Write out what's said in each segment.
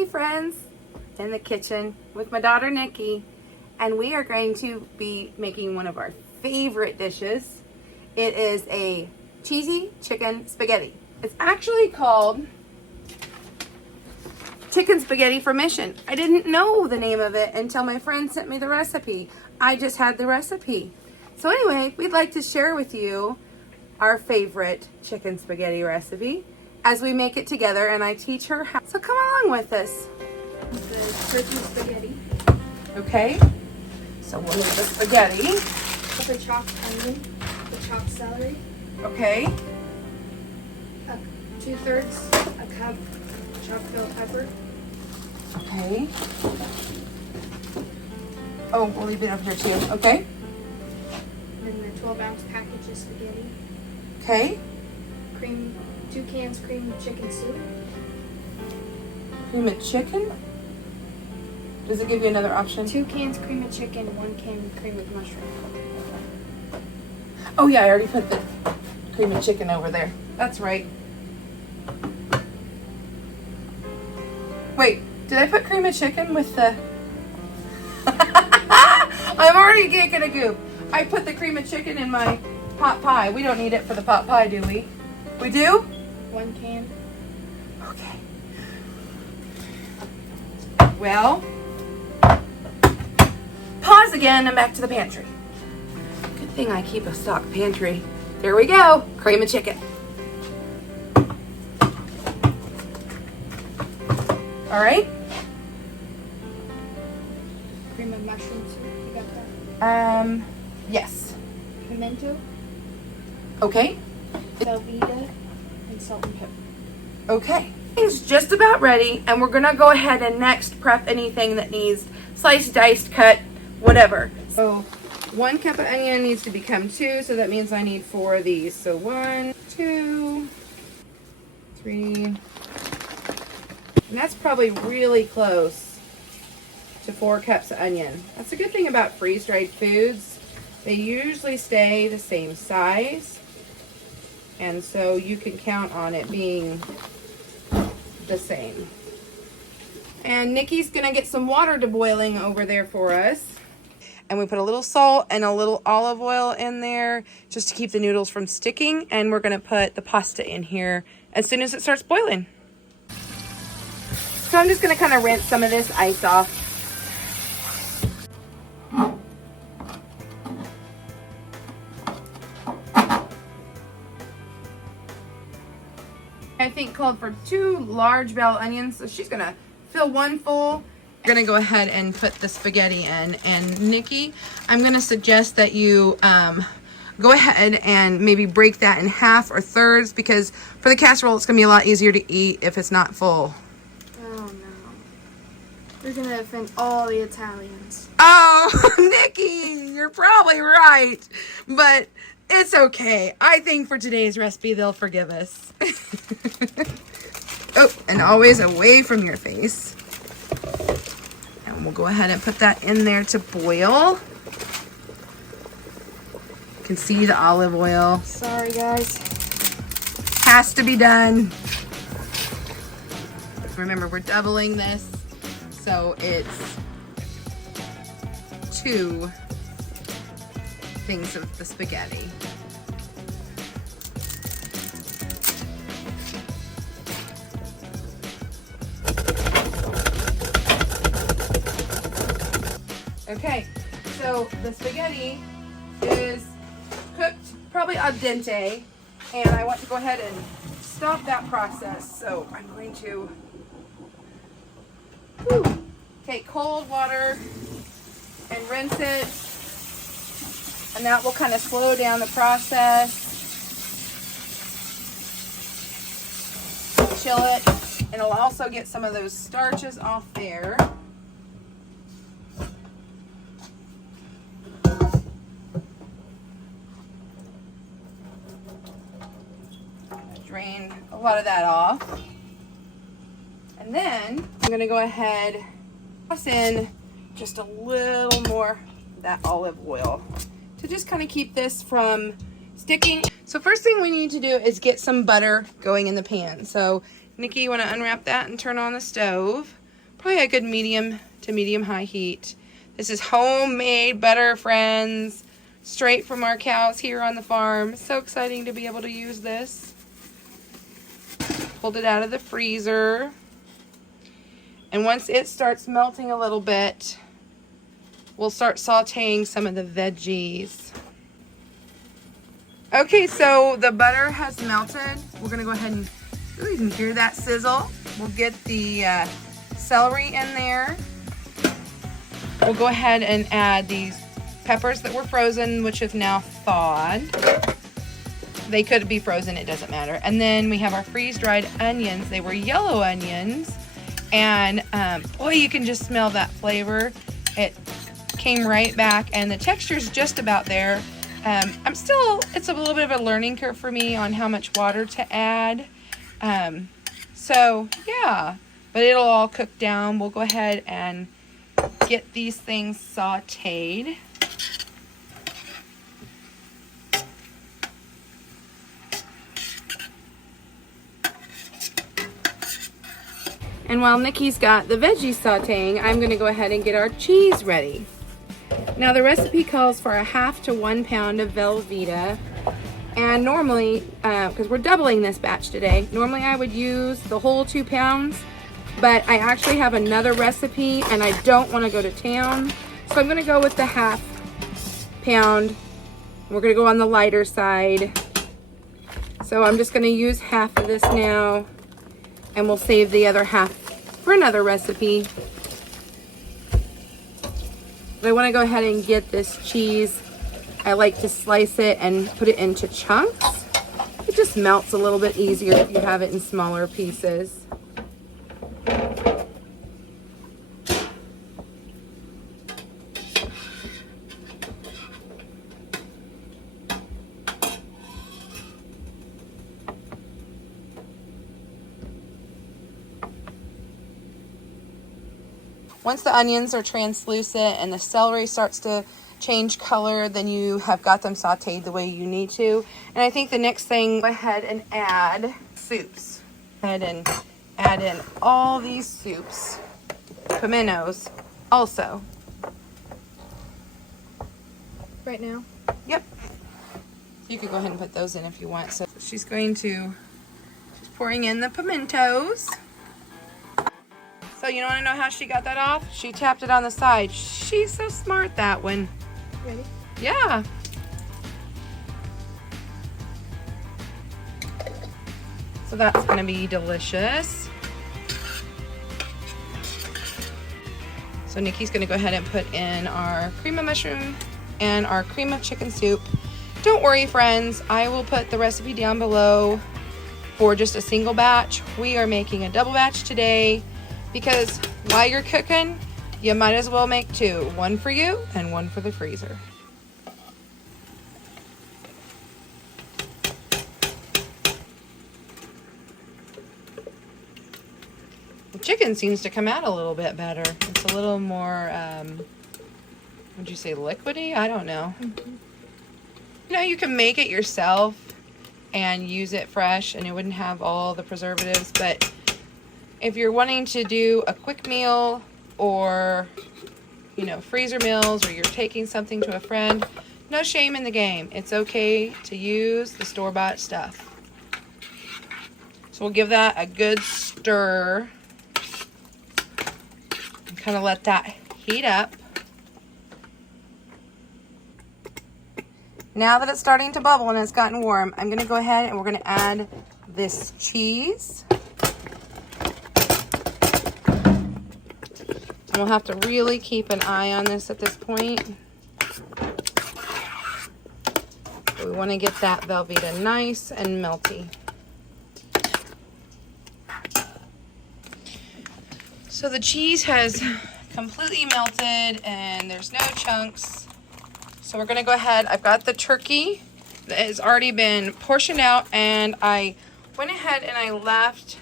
Hey friends, in the kitchen with my daughter Nikki, and we are going to be making one of our favorite dishes. It is a cheesy chicken spaghetti. It's actually called chicken spaghetti for mission. I didn't know the name of it until my friend sent me the recipe. I just had the recipe. So anyway, we'd like to share with you our favorite chicken spaghetti recipe as we make it together, and I teach her how. So come along with us. The turkey spaghetti. Okay, so we'll need the spaghetti. The chopped onion, the chopped celery, Okay, 2/3 a cup chopped bell pepper, okay. Oh, we'll leave it up here too. Okay, and the 12-ounce package of spaghetti, okay. 2 cans cream chicken soup, Cream of chicken? Does it give you another option? 2 cans cream of chicken, 1 can cream of mushroom. Oh yeah, I already put the cream of chicken over there. That's right. Wait, did I put cream of chicken with the... I'm already getting a goop. I put the cream of chicken in my pot pie. We don't need it for the pot pie, do we? We do? 1 can. Okay. Well, pause again and back to the pantry. Good thing I keep a stock pantry. There we go. Cream of chicken. All right. Cream of mushroom soup, you got that? Yes. Pimento, Okay. Velveeta, and salt and pepper. Okay. It's just about ready, and we're gonna go ahead and next prep anything that needs sliced, diced, cut, whatever. So 1 cup of onion needs to become 2, so that means I need 4 of these. So 1, 2, 3, and that's probably really close to 4 cups of onion. That's a good thing about freeze-dried foods. They usually stay the same size, and so you can count on it being the same. And Nikki's gonna get some water to boiling over there for us. And we put a little salt and a little olive oil in there just to keep the noodles from sticking. And we're gonna put the pasta in here as soon as it starts boiling. So I'm just gonna kind of rinse some of this ice off. I think called for 2 large bell onions, so she's gonna fill 1 full. We're gonna go ahead and put the spaghetti in, and Nikki, I'm gonna suggest that you go ahead and maybe break that in half or thirds, because for the casserole it's gonna be a lot easier to eat if it's not full. Oh no. You're gonna offend all the Italians. Oh, Nikki, you're probably right, but it's okay. I think for today's recipe, they'll forgive us. Oh, and always away from your face. And we'll go ahead and put that in there to boil. You can see the olive oil. Sorry guys. Has to be done. Remember, we're doubling this, so it's 2 things of the spaghetti. Okay, so the spaghetti is cooked probably al dente, and I want to go ahead and stop that process. So I'm going to take cold water and rinse it, and that will kind of slow down the process. Chill it, and it'll also get some of those starches off there. Drain a lot of that off. And then I'm going to go ahead, toss in just a little more of that olive oil to just kind of keep this from sticking. So first thing we need to do is get some butter going in the pan. So Nikki, you want to unwrap that and turn on the stove? probably a good medium to medium high heat. This is homemade butter, friends, straight from our cows here on the farm. So exciting to be able to use this. Pulled it out of the freezer. And once it starts melting a little bit, we'll start sauteing some of the veggies. Okay, so the butter has melted. We're gonna go ahead and, ooh, you can hear that sizzle. We'll get the celery in there. We'll go ahead and add these peppers that were frozen, which have now thawed. They could be frozen, it doesn't matter. And then we have our freeze-dried onions. They were yellow onions. And boy, you can just smell that flavor. It came right back, and the texture's just about there. It's a little bit of a learning curve for me on how much water to add. So yeah, but it'll all cook down. We'll go ahead and get these things sauteed. And while Nikki's got the veggies sauteing, I'm gonna go ahead and get our cheese ready. Now the recipe calls for a 1/2 to 1 pound of Velveeta. And normally, because we're doubling this batch today, normally I would use the whole 2 pounds, but I actually have another recipe and I don't want to go to town. So I'm gonna go with the 1/2 pound. We're gonna go on the lighter side. So I'm just gonna use half of this now, and we'll save the other half for another recipe. But I want to go ahead and get this cheese. I like to slice it and put it into chunks. It just melts a little bit easier if you have it in smaller pieces. Once the onions are translucent and the celery starts to change color, then you have got them sauteed the way you need to. And I think the next thing, go ahead and add soups. Go ahead and add in all these soups. Pimentos also. Right now? Yep. You could go ahead and put those in if you want. So she's pouring in the pimentos. So you want to know how she got that off? She tapped it on the side. She's so smart, that one. Ready? Yeah. So that's going to be delicious. So Nikki's going to go ahead and put in our cream of mushroom and our cream of chicken soup. Don't worry, friends. I will put the recipe down below for just a single batch. We are making a double batch today, because while you're cooking, you might as well make 2. One for you and one for the freezer. The chicken seems to come out a little bit better. It's a little more, would you say liquidy? I don't know. Mm-hmm. You know, you can make it yourself and use it fresh and it wouldn't have all the preservatives, but if you're wanting to do a quick meal or, you know, freezer meals, or you're taking something to a friend, no shame in the game. It's okay to use the store-bought stuff. So we'll give that a good stir. And kind of let that heat up. Now that it's starting to bubble and it's gotten warm, I'm going to go ahead and we're going to add this cheese. We'll have to really keep an eye on this at this point. We want to get that Velveeta nice and melty. So the cheese has completely melted and there's no chunks. So we're going to go ahead. I've got the turkey that has already been portioned out, and I went ahead and I left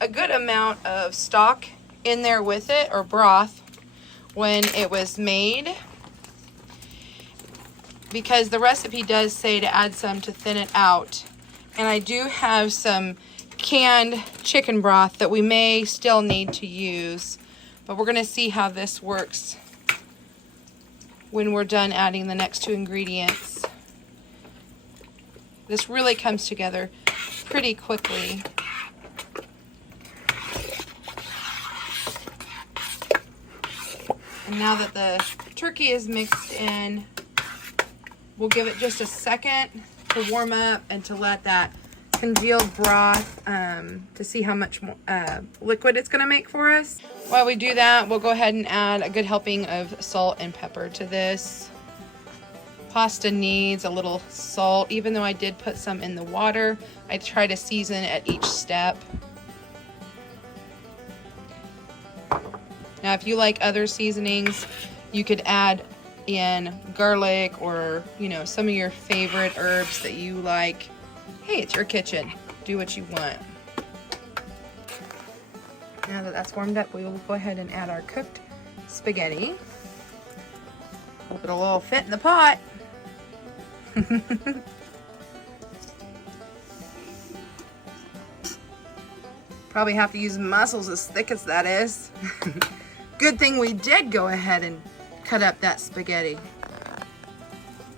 a good amount of stock in there with it, or broth, when it was made, because the recipe does say to add some to thin it out. And I do have some canned chicken broth that we may still need to use. But we're gonna see how this works when we're done adding the next 2 ingredients. This really comes together pretty quickly. And now that the turkey is mixed in, we'll give it just a second to warm up and to let that congealed broth to see how much more liquid it's gonna make for us. While we do that, we'll go ahead and add a good helping of salt and pepper to this. Pasta needs a little salt. Even though I did put some in the water, I try to season at each step. Now, if you like other seasonings, you could add in garlic or, you know, some of your favorite herbs that you like. Hey, it's your kitchen. Do what you want. Now that that's warmed up, we will go ahead and add our cooked spaghetti. Hope it'll all fit in the pot. Probably have to use muscles as thick as that is. Good thing we did go ahead and cut up that spaghetti.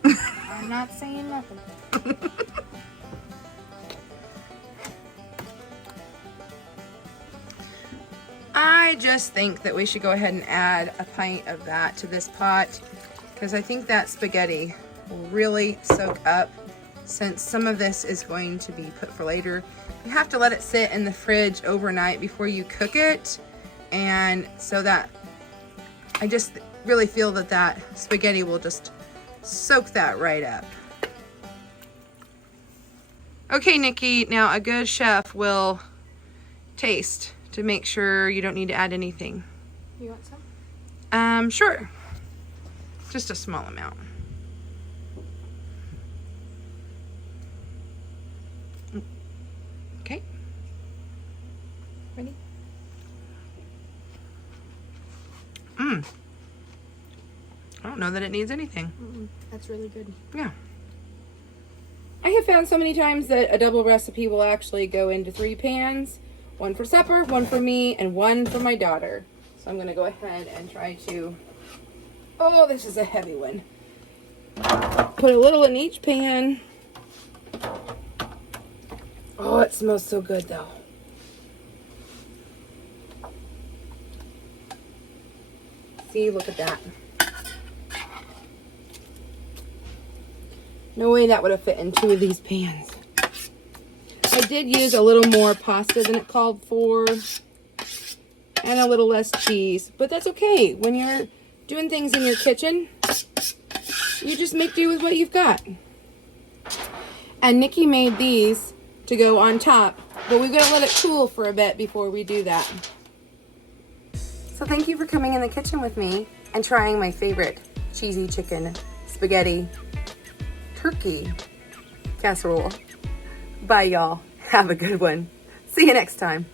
I'm not saying nothing. I just think that we should go ahead and add a pint of that to this pot, because I think that spaghetti will really soak up, since some of this is going to be put for later. You have to let it sit in the fridge overnight before you cook it, and so that I just really feel that that spaghetti will just soak that right up. Okay, Nikki, now a good chef will taste to make sure you don't need to add anything. You want some? Sure. Just a small amount. Okay. Ready? I don't know that it needs anything. That's really good. Yeah. I have found so many times that a double recipe will actually go into 3 pans. One for supper, one for me, and one for my daughter. So I'm going to go ahead and try to... Oh, this is a heavy one. Put a little in each pan. Oh, it smells so good, though. See, look at that. No way that would have fit in 2 of these pans. I did use a little more pasta than it called for, and a little less cheese, but that's okay. When you're doing things in your kitchen, you just make do with what you've got. And Nikki made these to go on top, but we've got to let it cool for a bit before we do that. So thank you for coming in the kitchen with me and trying my favorite cheesy chicken spaghetti turkey casserole. Bye, y'all. Have a good one. See you next time.